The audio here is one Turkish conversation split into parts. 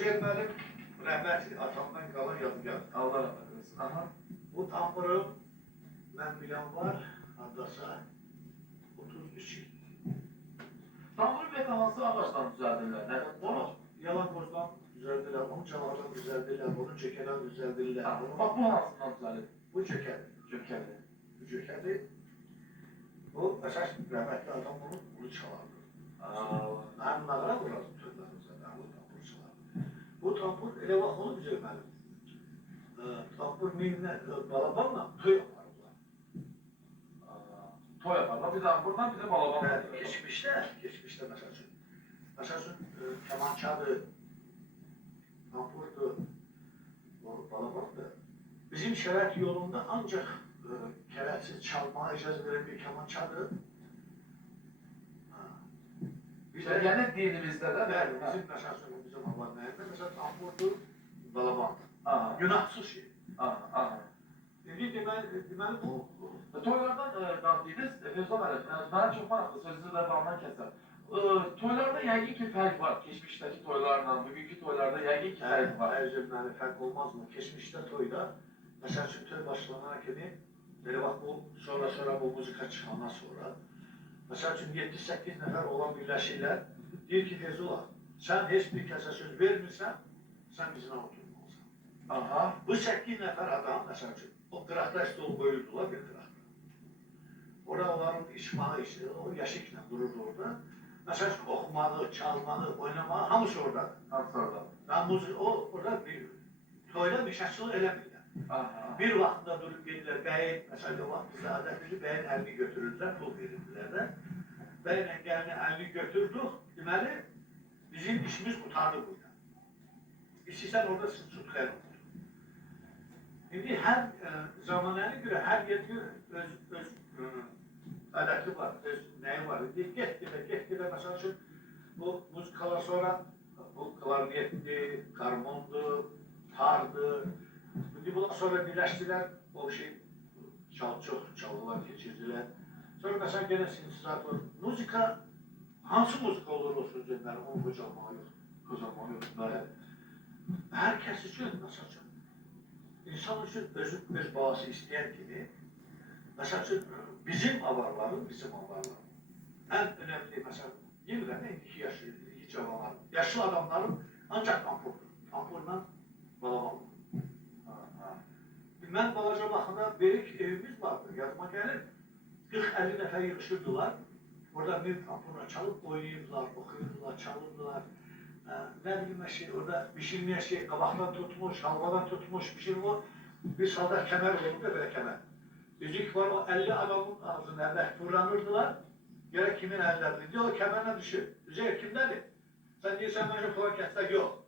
Hüseyin benim rahmetli atamdan kalan yadigar. Allah rahmet eylesin. Aha. Bu tamburum ben bilen var, adasa 33 yıl. Tambur peki hansı ağaçtan düzeldirler? Ne? Onu yalan bozdan düzeldiler, onu çalardan düzeldiler, onu çekeden düzeldiler. Ha, Onu... bak bu hansından düzeldir? Bu çekedi. Çökeli. Bu çekedi. Bu esas rahmetli adam bunu çalardı. Ben nağara vurardım tırlarımıza, ben bu tamburu çalardım. Bu tambur ele bak onu güzel benim. Tambur minne, balabanla toy yaparlar. Toy yaparlar. Bir de buradan bir de balaban. Yani geçmişte mesela kemançadı, tamburdu, balabandı. Bizim şerat yolunda ancak keretsiz çalmaya icazə veren bir kemançadı. Yani dinimizde de Yani bizim mesela bizim Allah'ın mesela tamburdu, balabandı. Aha. Günahsız şey. Aha. Deməli bu Toylardan qalxdınız, Fevzal müəllim, mənə çox maraqlı, sözünüzü də bağlan kəsəm. Toylarda yəqin ki fərq var, keçmişdəki toylarla, bugünkü toylarda yəqin ki fərq var. Ərzimləri fərq olmaz mı? Keçmişdə toyda, məsəl üçün toy başlanana kimi, belə bax bu, sonra bu muzika çıxandan sonra, məsəl üçün 7-8 nəfər olan birləşirlər, deyir ki, Fevzula, sən heç bir kəsə söz vermirsən, sən bizimlə oturmalısan. Aha. Bu 8 nəfər adam, məsəl üçün, o qıraqda stol qoyurdular bir qıraqda. Orada onların içmağı işi, o yaşıkla dururdu orada. Məsəl üçün, oxumağı, çalmağı, oynamağı, hamısı oradadır. Hamısı orada. Ben orada bir toyda bir şaşılı eləmirlər. Bir vaxtında durub gedirlər, bəyin, məsələn, o vaxt bizdə adətli bəyin əlini götürürdülər, pul verirdilər də. Bəylə gəlini əlini götürdük, deməli, bizim işimiz qutardı burada. İstəyirsən orada sıçut xeyr olur. İndi hər zamanəyə görə hər yerin öz ədəti var, öz nəyi var. İndi get-gedə, məsəl üçün, bu muzikalar sonra bu klarnetdi, karmondu, tardı. Bunlar sonra birləşdilər, o şey çox çaldılar, keçirdiler. Sonra mesela gene sinistratör, muzika, hansı muzika olur olsun cümlərin, onu qocalmağı yox. Qocalmağı yox. Hər kəs üçün, məsəl üçün, insan üçün öz bağısı istəyən kimi, məsəl üçün, bizim avarların, ən önemli, məsəl, yemirəm, indiki cavanlar, yaşlı adamların ancaq tampurla balabanlı. Mən balaca baxında böyük evimiz vardı, yadıma gəlir, 40-50 nəfər yığışırdılar, orada bir tampurla çalıb oynayırdılar, oxuyurdular, çalırdılar. Ne bileyim şey, orada pişirmeye şey, kabaktan tutmuş, halvadan tutmuş, pişirme, bir salda kemer olurdu da böyle kemer. Yüzük var, o 50 adamın ağzına evet, fırlanırdılar, gerek kimin ellerinde, diyor o kemerine düşür. Üzeyir kimdedir? Sen diyorsan bence plakette yok.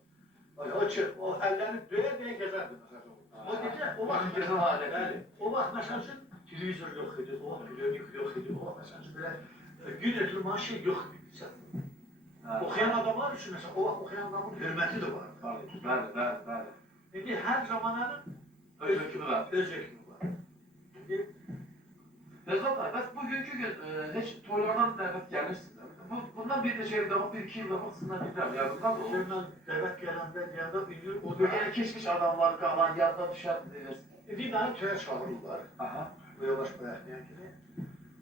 O ellerini döye gezerdi mesela. O gece, o vakit gece halinde. O vakit mesela televizyon yok idi, o vakit televizyonluk yok idi, o vakit mesela böyle gün ötürü şey yok idi. Okuyan adamlar için mesela o vakit okuyan adamın hürmeti de var. Bəli. Şimdi her zamanların öz hükmü var. Şimdi Fevzal bəy, bəs bugünkü gün heç toylardan dəvət gəlirsiniz. Bundan bir neçə ildə, bir iki ildə baxsınlar bilirəm, yadımda mı? Şeyden dəvət gələndə deyəndə bilir, o da keçmiş adamlar qalan, yadda düşər deyirsin. Bir tane töyə çağırırlar. Aha. Bu yavaş bayaqlayan kimi.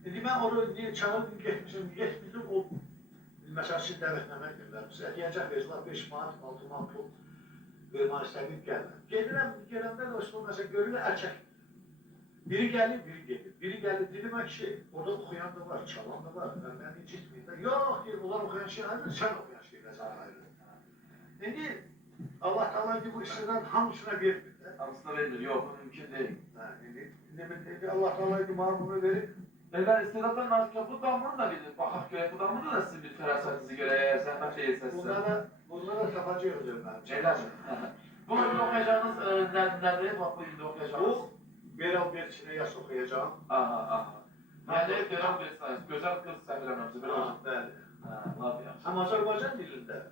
Şimdi ben onu çağırdım, getmişim, o mesela siz dəvətnamə göndərmişsiniz. Deyəcək versinlər 5 manat, 6 manat pul vermək istəyib gəlmir. Gələndə dostum mesela görürlər əlçək. Biri gelir, biri gelir. Biri gelir, dedim ki orada okuyan da var, çalan da var. Ben incitmeyeyim de. Yok diyor, onlar okuyan şey ayrı, sen okuyan şeyler sana ayrı. Şimdi Allah Teala bu işlerden hamısına vermir. Hamısına vermir, yok, mümkün değil. Şimdi Allah Teala bana bunu verip Ben istedatdan nazikə bu damını da bilir. Baxaq görək, bu damını da sizin bir fərasətinizi görək, əgər zəhmət deyirsənsə. Bunlara tapacağız özümden. Elə mi? Bu indi oxuyacağınız nədir? Bax, bu indi oxuyacağınız. Beral Berçin'e yas okuyacağım. Aha. Yani Beral Berçin, güzel kız səfirləməmizə belə olsun. Bəli. Laf yaxşı. Hem Azerbaycan dilinde,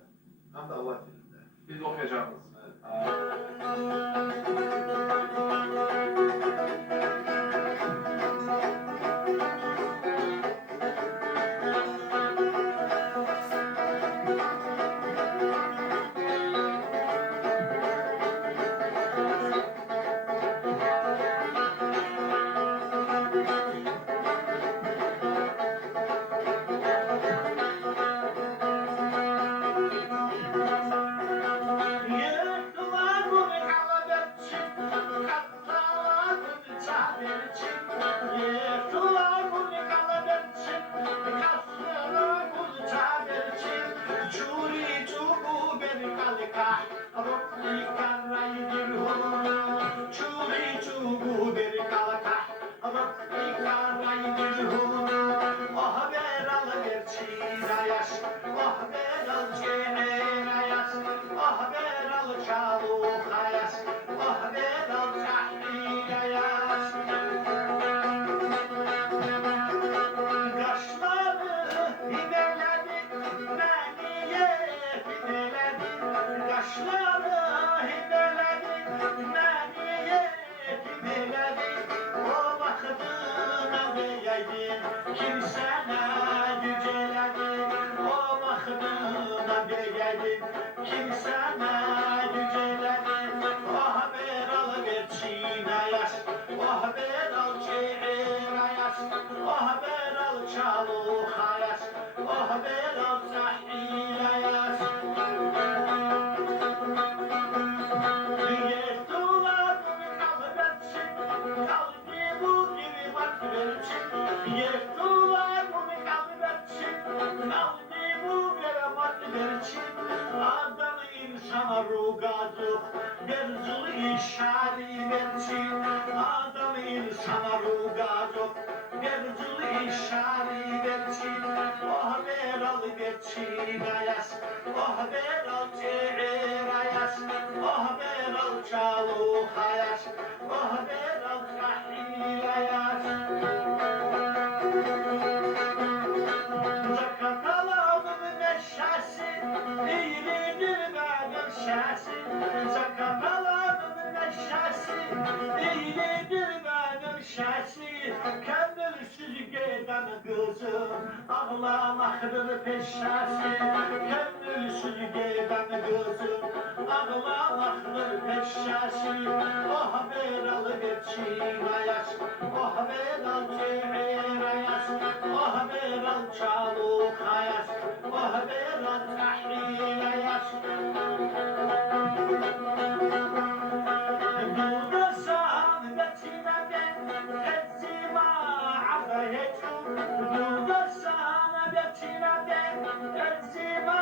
hem de Avar dilinde. Biz oxuyacağımız. Kimsene yüceledin, o bakımına beğendin. Kimsene yüceledin, o haber al ver Çin'e yaş. O haber al Çin'e yaş. O haber al Çaluka yaş. O haber al Sahil'e yaş. İnsana rugazu, berzul işari verçin. Adam insana rugazu, berzul işari verçin. Oh ver al verçin ayas, oh ver al çeğir ayas, oh ver al çalu hayas, oh ver al kahil ayas. Zakatalanın neşesi, iyilidir benim şesi. Zakatalanın neşesi, iyilidir benim şesi. Kendilsiz giden kızım, ağlamaktır peşesi. Kendilsiz giden kızım, ağlamaktır peşesi. Oh haber alıver Çin'e oh haber al Çin'e oh haber al Çaluka yaş, oh haber al Tahliye yaş. Durdasan betimede eczima afayetü. Durdasan betimede eczima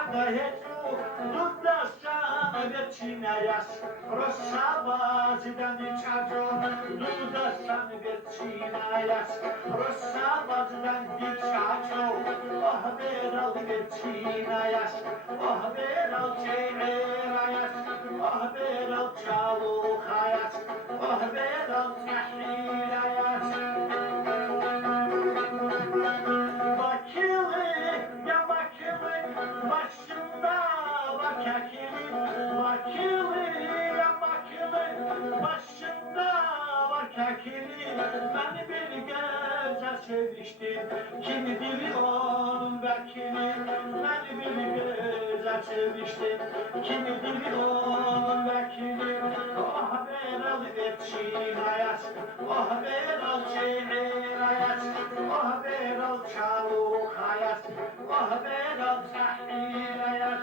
afayetü. Durdasan betine yaş, rossa bazıdan içacı. Durdasan betine yaş, rossa bazıdan içacı. Oh ver al betine yaş, oh ver al çeğir yaş. Oh ver al Çaluka yaş, oh ver al Tahliye yaş. Bakılı ya bakılı, başımda bak akili. Bakılı ya bakılı, başımda bak akili. Beni bir göze seviştin, kimdir onun vekili. Beni bir göze seviştin, kimdir onun vekili. Oh ver al ver Çin'e yaş, oh ver al Çin'e yaş, oh ver al Çaluka yaş, oh ver al Sahil'e yaş.